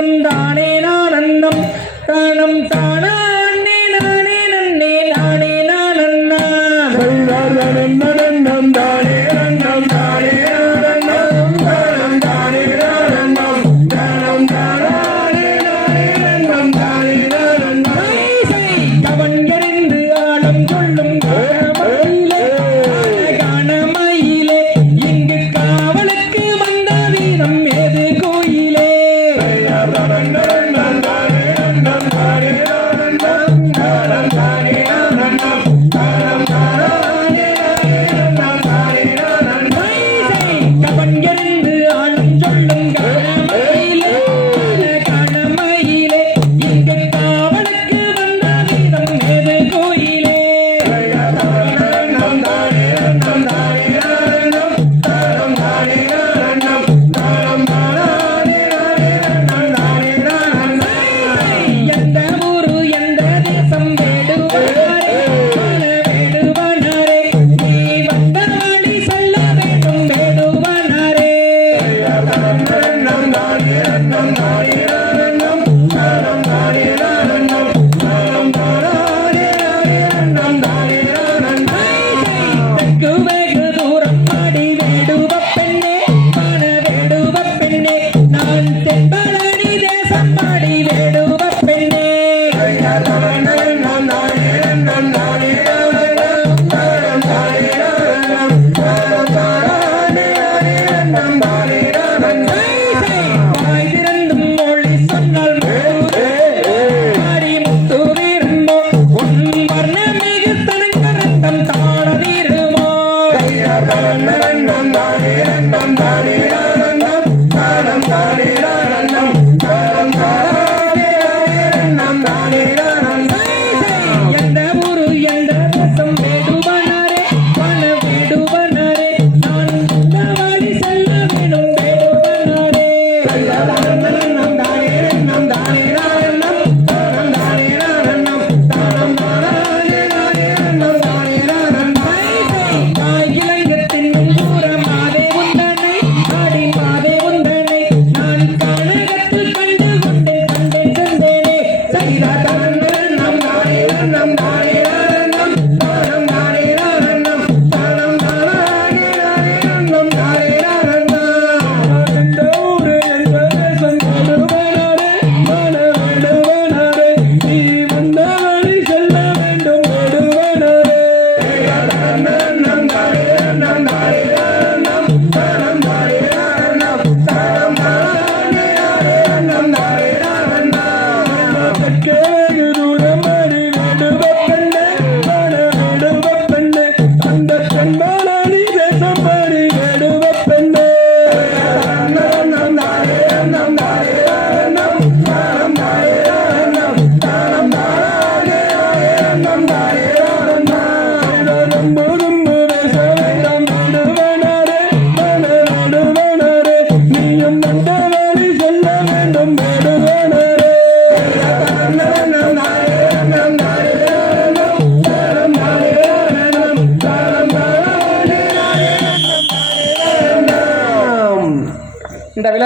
ஆனந்தம் தானே ஆனந்தம் தானம் தானே நானே நன்னே நானே நானே Bye. David